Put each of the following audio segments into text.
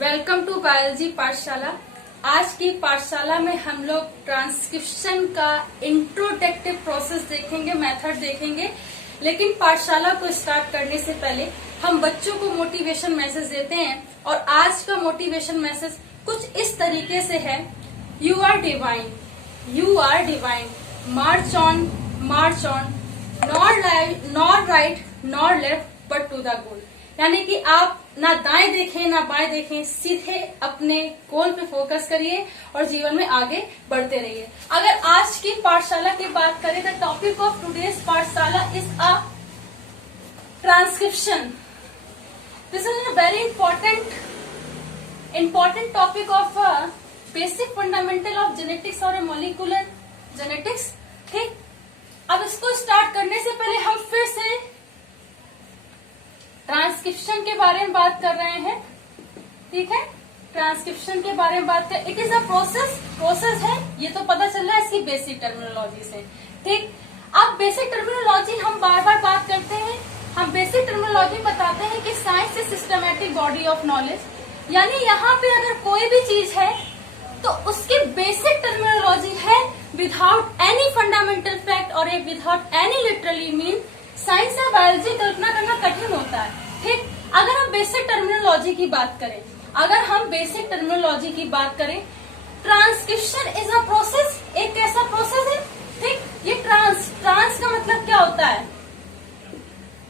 Welcome to biology पाठशाला। आज की पाठशाला में हम लोग ट्रांसक्रिप्शन का इंट्रोडक्टिव प्रोसेस देखेंगे, मेथड देखेंगे। लेकिन पाठशाला को स्टार्ट करने से पहले हम बच्चों को मोटिवेशन मैसेज देते हैं और आज का मोटिवेशन मैसेज कुछ इस तरीके से है। You are divine, you are divine, march on, nor right nor left but to the goal. यानी कि आप ना दाएं देखें ना बाएं देखें, सीधे अपने गोल पे फोकस करिए और जीवन में आगे बढ़ते रहिए। अगर आज की पाठशाला की बात करें, द टॉपिक ऑफ टुडेज पाठशाला is a transcription. This is a very important topic of basic fundamental of genetics और मॉलिक्यूलर जेनेटिक्स। ठीक, अब इसको स्टार्ट करने से पहले हम फिर से ट्रांसक्रिप्शन के बारे में बात कर रहे हैं। ठीक है, ट्रांसक्रिप्शन के बारे में बात कर, इट इज अ प्रोसेस है, ये तो पता चल रहा है इसकी बेसिक टर्मिनोलॉजी से। ठीक, अब बेसिक टर्मिनोलॉजी हम बार बार बात करते हैं। हम बेसिक टर्मिनोलॉजी बताते हैं कि science is systematic body of knowledge. यानी यहाँ पे अगर कोई भी चीज है तो उसकी बेसिक टर्मिनोलॉजी है विदाउट एनी फंडामेंटल फैक्ट और without any literally mean. Science या बायोलॉजी कल्पना करना कठिन होता है। ठीक, अगर हम बेसिक टर्मिनोलॉजी की बात करें, ट्रांसक्रिप्शन इज अ प्रोसेस, एक कैसा प्रोसेस है। ठीक, ये ट्रांस का मतलब क्या होता है?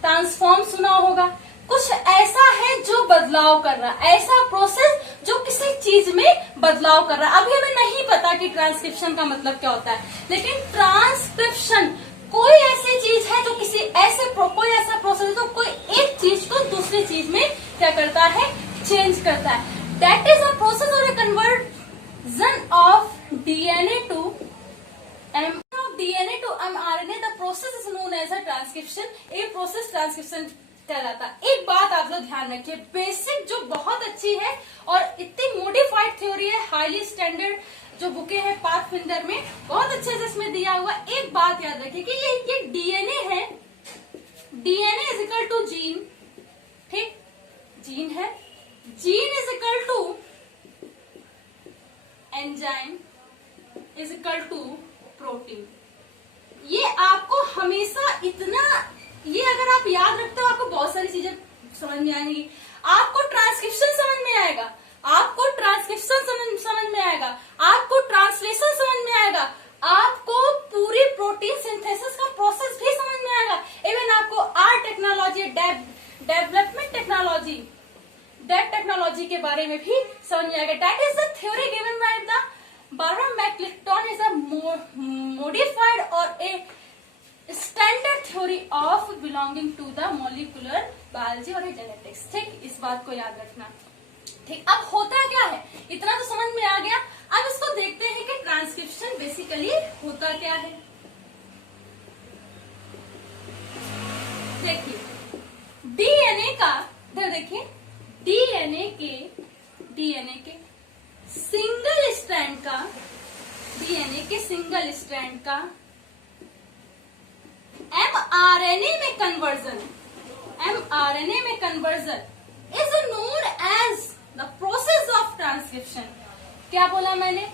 ट्रांसफॉर्म सुना होगा, कुछ ऐसा है जो बदलाव कर रहा है, ऐसा प्रोसेस जो किसी चीज में बदलाव कर रहा है। अभी हमें नहीं पता कि ट्रांसक्रिप्शन का मतलब क्या होता है, लेकिन ट्रांसक्रिप्शन कोई ऐसी चीज है जो कोई ऐसा प्रोसेस है तो कोई एक चीज को दूसरी चीज में क्या करता है, चेंज करता है। That is a process or a conversion of DNA to mRNA। The process is known as a transcription. A process transcription कहलाता है। एक बात आप लोग ध्यान रखिए, बेसिक जो बहुत अच्छी है और इतनी मॉडिफाइड थ्योरी है, हाईली स्टैंडर्ड जो बुकें हैं पाथफिंडर में, बहुत अच्छे से इसमें दिया हुआ। एक बात याद रखिए कि ये डीएनए है, DNA is equal to gene. ठीक, जीन है, gene is equal to enzyme is equal to protein. ये आपको हमेशा इतना, ये अगर आप याद रखते हो आपको बहुत सारी चीजें समझ में आएंगी। आपको ट्रांसक्रिप्शन समझ में आएगा, आपको ट्रांसक्रिप्शन समझ में आएगा, आपको ट्रांसलेशन समझ में आएगा, आपको पूरी प्रोटीन सिंथेसिस का प्रोसेस भी समझ में आएगा। इवन आपको R technology, development technology, date technology के बारे में भी समझ में आएगा। That is the theory given by the Barbara McClifton is a modified or a standard theory of belonging to the molecular biology or genetics. ठीक, इस बात को याद रखना। ठीक, अब होता क्या है, इतना तो समझ में आ गया। अब इसको देखते हैं कि ट्रांसक्रिप्शन बेसिकली होता क्या है। देखिए, डीएनए का, देखिए डीएनए के सिंगल स्ट्रैंड का, डीएनए के सिंगल स्ट्रैंड का mRNA में conversion is known as the process of transcription. क्या बोला मैंने?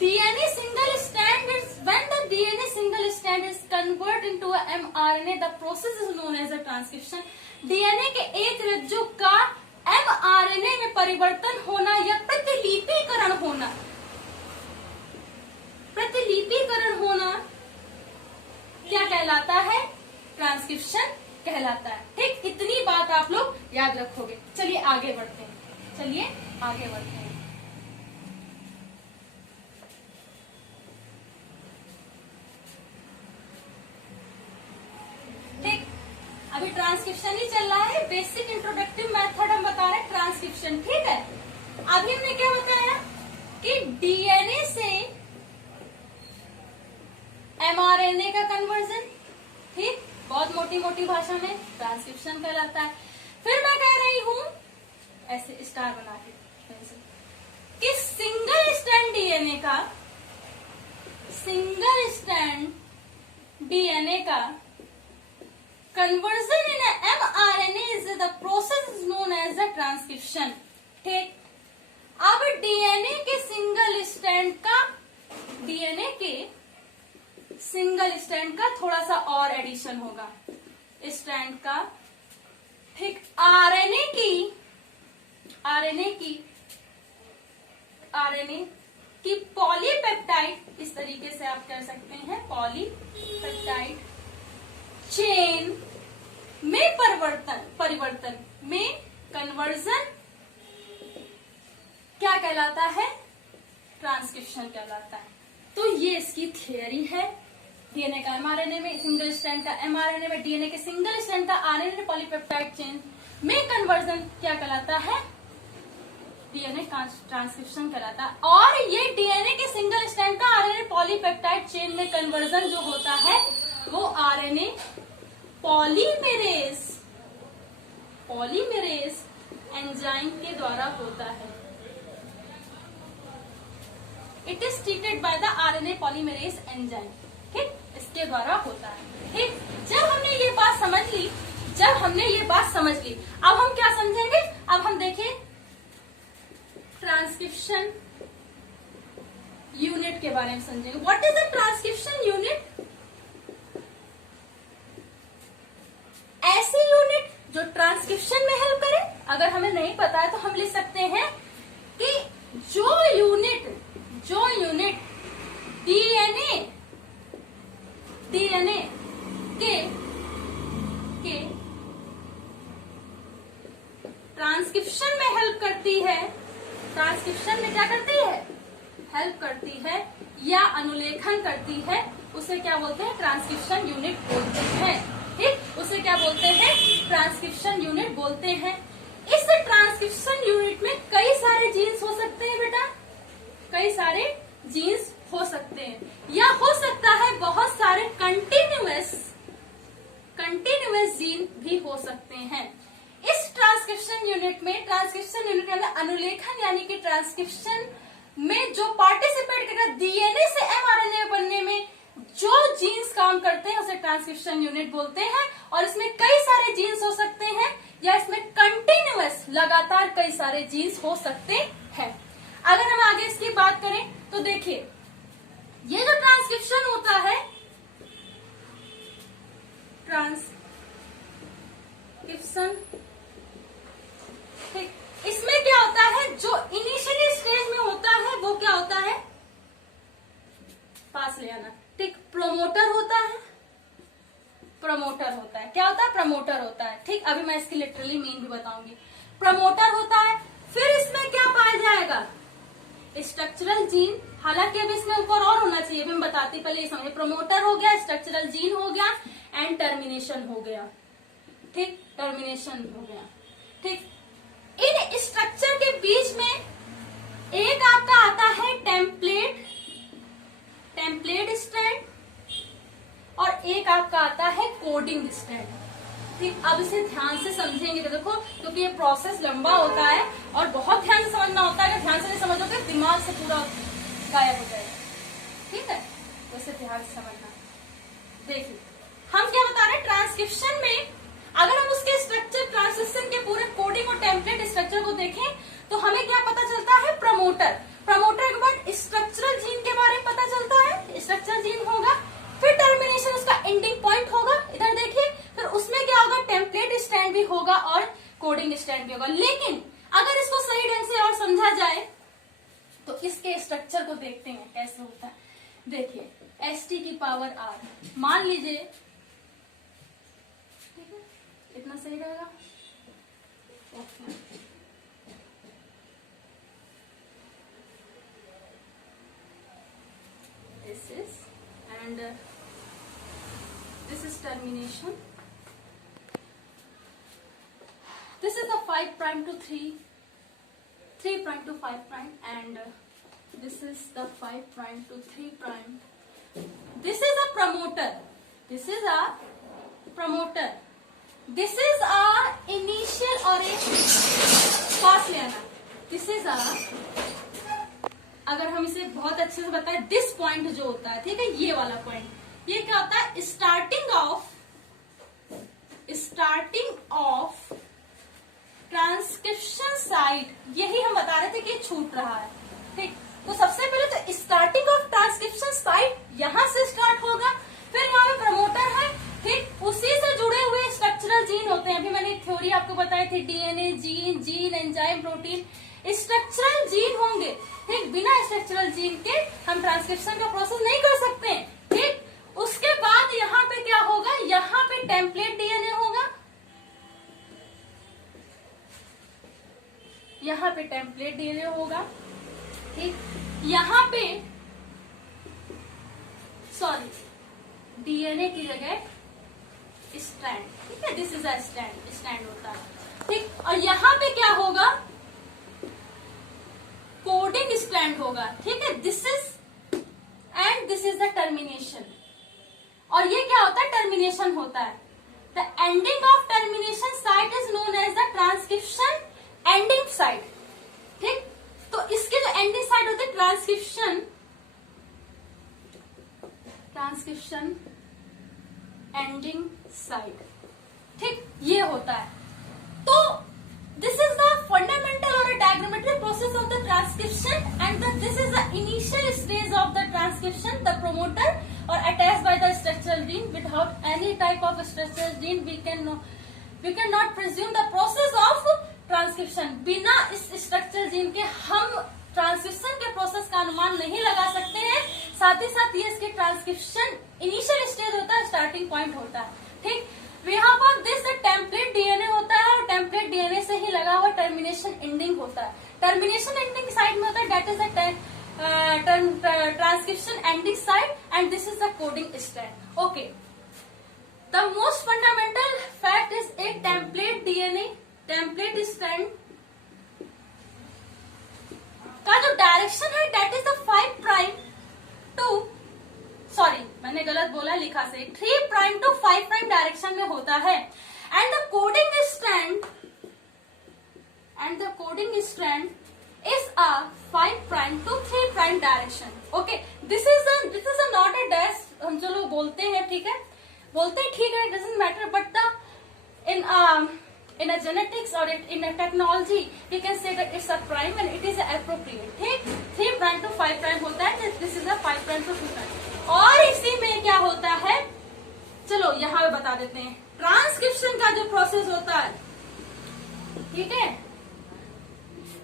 DNA single strand is when the DNA single strand is convert into a mRNA, the process is known as a transcription. DNA के एक रज्जु का mRNA में परिवर्तन होना या प्रतिलिपिकरण होना क्या कहलाता है? ट्रांसक्रिप्शन कहलाता है। ठीक, इतनी बात आप लोग याद रखोगे। चलिए आगे बढ़ते हैं। ठीक, अभी ट्रांसक्रिप्शन ही चल रहा है। बेसिक इंट्रोडक्टिव मेथड हम बता रहे हैं ट्रांसक्रिप्शन। ठीक है, अभी हमने क्या बताया कि डीएनए से mRNA का कन्वर्जन, ठीक, बहुत मोटी भाषा में ट्रांसक्रिप्शन कहलाता है। फिर मैं कह रही हूं ऐसे स्टार बना के कि सिंगल स्ट्रैंड डीएनए का conversion in a mRNA is the process is known as the transcription. ठीक, डीएनए के सिंगल स्ट्रैंड का थोड़ा सा और एडिशन होगा, स्ट्रैंड का, ठीक। आरएनए की पॉलीपेप्टाइड, इस तरीके से आप कर सकते हैं, पॉलीपेप्टाइड चेन में परिवर्तन में कन्वर्जन क्या कहलाता है? ट्रांसक्रिप्शन कहलाता है। तो ये इसकी थियरी है। डीएनए का एमआरएनए में, सिंगल स्ट्रैंड का एमआरएनए में, डीएनए के सिंगल स्ट्रैंड का आरएनए पॉलीपेप्टाइड चेन में कन्वर्जन क्या कहलाता है? डीएनए ट्रांसक्रिप्शन कहलाता है। और ये डीएनए के सिंगल स्ट्रैंड का आरएनए पॉलीपेप्टाइड चेन में कन्वर्जन जो होता है वो आरएनए पॉलीमेरेज एंजाइम के द्वारा होता है। It is treated by the RNA polymerase enzyme, ठीक, इसके द्वारा होता है, ठीक। जब हमने ये बात समझ ली, अब हम क्या समझेंगे? अब हम देखिए ट्रांसक्रिप्शन यूनिट के बारे में समझेंगे। What is the transcription unit? ऐसी यूनिट जो ट्रांसक्रिप्शन में हेल्प करे। अगर हमें नहीं पता है तो हम लिख सकते हैं कि जो यूनिट डीएनए के ट्रांसक्रिप्शन में हेल्प करती है, ट्रांसक्रिप्शन में क्या करती है? हेल्प करती है या अनुलेखन करती है, उसे क्या बोलते हैं? ट्रांसक्रिप्शन यूनिट बोलते हैं, ठीक। उसे क्या बोलते हैं? ट्रांसक्रिप्शन यूनिट बोलते हैं। इस ट्रांसक्रिप्शन यूनिट में कई सारे जीन्स हो सकते हैं बेटा, कई सारे जीन्स हो सकते हैं, या हो सकता है बहुत सारे कंटिन्यूअस जीन भी हो सकते हैं। इस ट्रांसक्रिप्शन यूनिट में अनुलेखन यानी कि ट्रांसक्रिप्शन में जो पार्टिसिपेट करेगा डीएनए से एमआरएनए बनने में जो जीन्स काम करते हैं उसे ट्रांसक्रिप्शन यूनिट बोलते हैं। और इसमें कई सारे जीन्स हो सकते हैं या इसमें कंटिन्यूअस लगातार कई सारे जीन्स हो सकते हैं। अगर हम आगे इसकी बात करें तो देखिए ये जो ट्रांसक्रिप्शन होता है, ट्रांसक्रिप्शन, ठीक, इसमें क्या होता है? जो इनिशियली स्टेज में होता है वो क्या होता है? पास ले आना, ठीक, प्रमोटर होता है। क्या होता है? प्रमोटर होता है, ठीक। अभी मैं इसकी लिटरली मीन भी बताऊंगी। प्रमोटर होता है। फिर इसमें क्या पाया जाएगा? Structural gene. हालांकि अभी इसमें ऊपर और होना चाहिए, अभी मैं बताती, पहले ये समझे। प्रमोटर हो गया, स्ट्रक्चरल जीन हो गया एंड टर्मिनेशन हो गया, ठीक, टर्मिनेशन हो गया, ठीक। इन स्ट्रक्चर के बीच में एक आपका आता है टेम्पलेट स्ट्रैंड और एक आपका आता है कोडिंग स्ट्रैंड, ठीक। अब इसे ध्यान से समझेंगे तो देखो, क्योंकि ये प्रोसेस लंबा होता है और बहुत ध्यान से समझना होता है। अगर ध्यान से नहीं समझोगे दिमाग से पूरा गायब हो जाएगा, ठीक है, तो इसे ध्यान से समझना। देखिए हम क्या बता रहे हैं? ट्रांसक्रिप्शन में अगर हम उसके स्ट्रक्चर, ट्रांसक्रिप्शन के पूरे कोडिंग और टेम्पलेट स्ट्रक्चर को देखें तो हमें क्या पता चलता है? प्रमोटर के बाद स्ट्रक्चरल जीन के बारे में पता चलता है, स्ट्रक्चरल जीन होगा। फिर टर्मिनेशन उसका एंडिंग पॉइंट होगा, इधर देखिए। फिर उसमें क्या होगा? टेम्पलेट स्ट्रैंड भी होगा और कोडिंग स्ट्रैंड भी होगा। लेकिन अगर इसको सही ढंग से और समझा जाए तो इसके स्ट्रक्चर को देखते हैं कैसे होता है। देखिए St की पावर r, मान लीजिए, ठीक है, इतना सही रहेगा। This is and this is termination. This is the 5 prime to 3 prime to 5 prime, and this is the 5 prime to 3 prime. This is a promoter. This is a promoter. This is a initial or a पास ले आना. This is a, अगर हम इसे बहुत अच्छे से बताएं, this point जो होता है, ठीक है, ये वाला पॉइंट, ये क्या होता है? Starting of transcription site. यही हम बता रहे थे कि छूट रहा है, ठीक। तो सबसे पहले तो starting of transcription DNA, gene, enzyme, protein, structural gene होंगे। ठीक, बिना स्ट्रक्चरल जीन के हम ट्रांसक्रिप्शन का प्रोसेस नहीं कर सकते। ठीक, उसके बाद यहाँ पे क्या होगा, यहाँ पे टेम्पलेट डीएनए होगा, यहाँ पे टेम्पलेट डीएनए होगा। ठीक, यहाँ पे सॉरी डीएनए की जगह स्ट्रैंड, ठीक है, दिस इज अ स्ट्रैंड होता है। ठीक, और यहाँ पे क्या होगा, कोडिंग स्ट्रैंड होगा। ठीक है, this is end this is the termination. और ये क्या होता है, टर्मिनेशन होता है। The ending of termination site is known as the transcription ending site. ठीक, तो इसके जो एंडिंग साइट होते हैं ट्रांसक्रिप्शन एंडिंग साइट। ठीक, ये होता है। तो this is the fundamental or diagrammatic process of the transcription and this is the initial stage of the transcription. The promoter or attached by the structural gene. Without any type of structural gene we cannot presume the process of transcription. बिना इस structural gene के हम transcription के process का अनुमान नहीं लगा सकते हैं। साथ ही साथ ये इसके ट्रांसक्रिप्शन इनिशियल स्टेज होता है, स्टार्टिंग पॉइंट होता है। ठीक, यहाँ पर दिस टेम्पलेट डीएनए होता है और टेम्पलेट डीएनए से ही लगा हुआ टर्मिनेशन एंडिंग होता है। टर्मिनेशन एंडिंग साइड में होता है that is the transcription ending site and this is the coding strand. Okay, the most fundamental fact is a template DNA template strand का जो डायरेक्शन है that is the 5 prime to sorry मैंने गलत बोला, लिखा से 3 prime to 5 prime डायरेक्शन में होता है। and the coding strand is a 5 prime to 3 prime direction. Okay, this is a not a dash, हम चलो बोलते हैं, ठीक है, बोलते हैं, ठीक है, it doesn't matter, but in a genetics or in a technology we can say that it's a prime and it is appropriate. ठीक, 3 prime to 5 prime होता है, this is a 5 prime to 3 prime। और इसी में क्या होता है, चलो यहाँ पे बता देते हैं, ट्रांसक्रिप्शन का जो प्रोसेस होता है, ठीक है,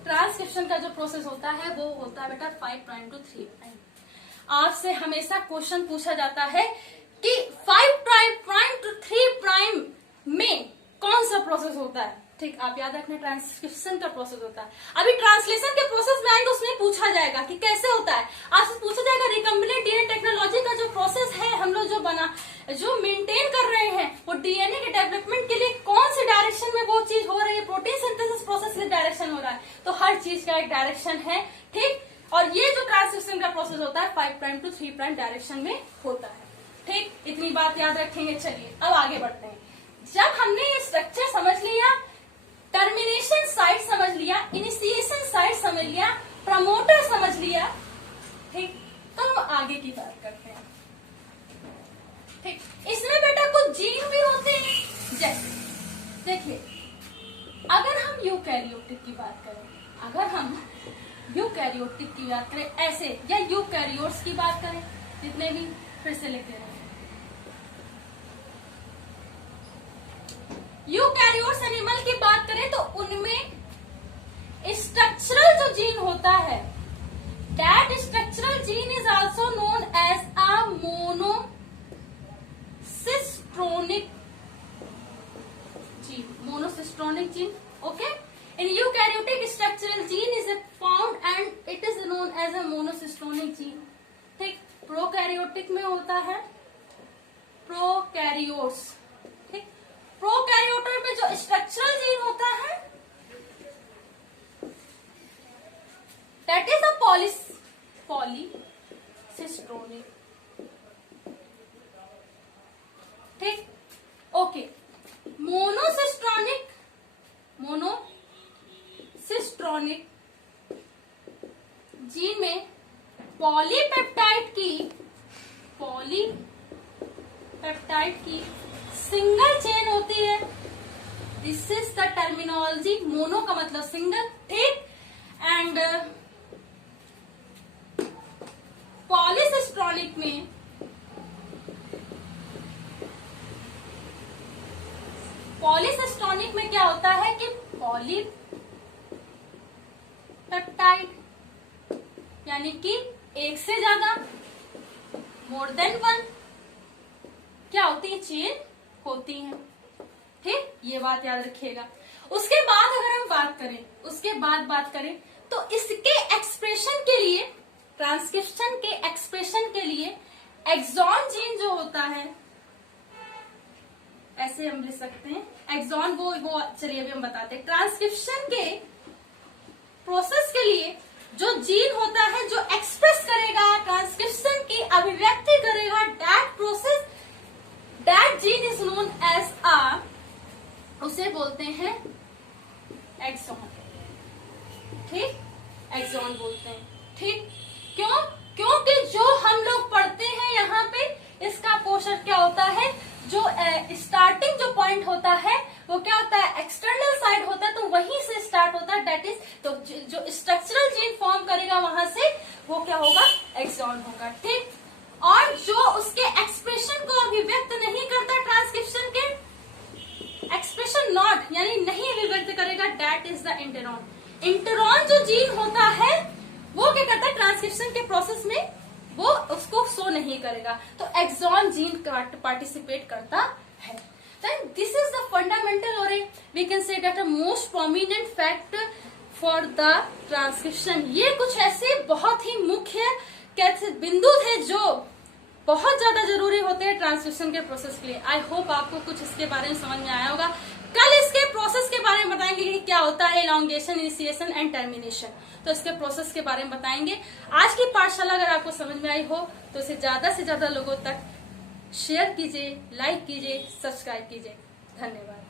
ट्रांसक्रिप्शन का जो प्रोसेस होता है वो होता है बेटा 5 प्राइम टू 3 प्राइम। आपसे हमेशा क्वेश्चन पूछा जाता है कि 5 प्राइम टू 3 प्राइम में कौन सा प्रोसेस होता है। ठीक, आप याद रखना ट्रांसक्रिप्शन का प्रोसेस होता है। अभी ट्रांसलेशन के प्रोसेस में आएंगे, उसमें पूछा जाएगा कि कैसे होता है। आपसे पूछा जाएगा रिकम्बिनेंट डीएनए टेक्नोलॉजी का जो प्रोसेस है, हम लोग जो मेंटेन कर रहे हैं, वो डीएनए के डेवलपमेंट के लिए कौन सी डायरेक्शन में वो चीज हो रही है, प्रोटीन सिंथेसिस प्रोसेस किस डायरेक्शन हो रहा है, तो हर चीज का एक डायरेक्शन है। ठीक, और ये जो ट्रांसक्रिप्शन का प्रोसेस होता है 5 प्राइम टू 3 प्राइम डायरेक्शन में होता है। ठीक, इतनी बात याद रखेंगे। चलिए अब आगे बढ़ते हैं। जब हमने ये स्ट्रक्चर समझ लिया, टर्मिनेशन साइट समझ लिया, इनिशिएशन साइट समझ लिया, प्रमोटर समझ लिया, ठीक, तो हम आगे की बात करते हैं। ठीक, इसमें बेटा कुछ जीन भी होते हैं। जैसे देखिए, अगर हम यूकैरियोटिक की बात करें, ऐसे, या यूकैरियोट्स की बात करें, जितने भी, फिर से लिखते हैं, यूकैरियोट्स एनिमल की बात करें तो उनमें स्ट्रक्चरल जो जीन होता है, that structural gene is also known as a monocistronic gene. Okay, in eukaryotic structural gene is found and it is known as a monocistronic gene. ठीक, प्रोकैरियोटिक में होता है प्रोकैरियोट्स। ठीक, प्रोकैरियोटर में जो स्ट्रक्चरल जीन होता है दैट इज अ पॉलीसिस्ट्रोनिक। ठीक, ओके, मोनोसिस्ट्रोनिक जीन में पॉलीपेप्टाइड की सिंगल चेन होती है। This is the terminology, mono का मतलब सिंगल। ठीक, एंड पॉलीसिस्ट्रोनिक में क्या होता है कि पॉलीपेप्टाइड, यानी कि एक से ज्यादा, मोर देन वन क्या होती है, चेन होती है। ठीक, ये बात याद रखिएगा। उसके बाद अगर हम बात करें तो इसके एक्सप्रेशन के लिए, ट्रांसक्रिप्शन के एक्सप्रेशन के लिए एक्सॉन जीन जो होता है, ऐसे हम लिख सकते हैं एक्सॉन, वो चलिए अभी हम बताते हैं। ट्रांसक्रिप्शन के प्रोसेस के लिए जो जीन होता है जो एक्सप्रेस करेगा, ट्रांसक्रिप्शन की अभिव्यक्ति करेगा, that gene is known as उसे बोलते हैं एक्सॉन। ठीक, एक्सॉन बोलते हैं। ठीक, क्योंकि जो हम लोग पढ़ते हैं यहाँ पे, इसका पोर्शन क्या होता है, जो स्टार्टिंग जो पॉइंट होता है वो क्या होता है, एक्सटर्नल साइड होता है, तो वहीं से स्टार्ट होता है। दैट इज, तो जो स्ट्रक्चरल जीन फॉर्म करेगा वहां से वो क्या होगा, एक्सॉन होगा। ठीक, और जो उसके एक्सप्रेशन को अभिव्यक्त नहीं करता, ट्रांसक्रिप्शन के एक्सप्रेशन नॉट, यानी नहीं अभिव्यक्त करेगा, दैट इज द इंटरॉन। इंटरॉन जो जीन होता है वो क्या करता है, ट्रांसक्रिप्शन के प्रोसेस में वो उसको शो नहीं करेगा, तो एक्सॉन जीन पार्टिसिपेट करता है। Then this is the fundamental, or we can say that a most prominent fact for the transcription। ये कुछ ऐसे बहुत ही मुख्य कैसे बिंदु थे जो बहुत ज्यादा जरूरी होते हैं ट्रांसक्रिप्शन के प्रोसेस के लिए। आई होप आपको कुछ इसके बारे में समझ में आया होगा। कल इसके प्रोसेस के बारे में बताएंगे कि क्या होता है एलोंगेशन, इनिशिएशन एंड टर्मिनेशन, तो इसके प्रोसेस के बारे में बताएंगे। आज की पाठशाला अगर आपको समझ में आई हो तो इसे ज्यादा से ज्यादा लोगों तक शेयर कीजिए, लाइक कीजिए, सब्सक्राइब कीजिए। धन्यवाद।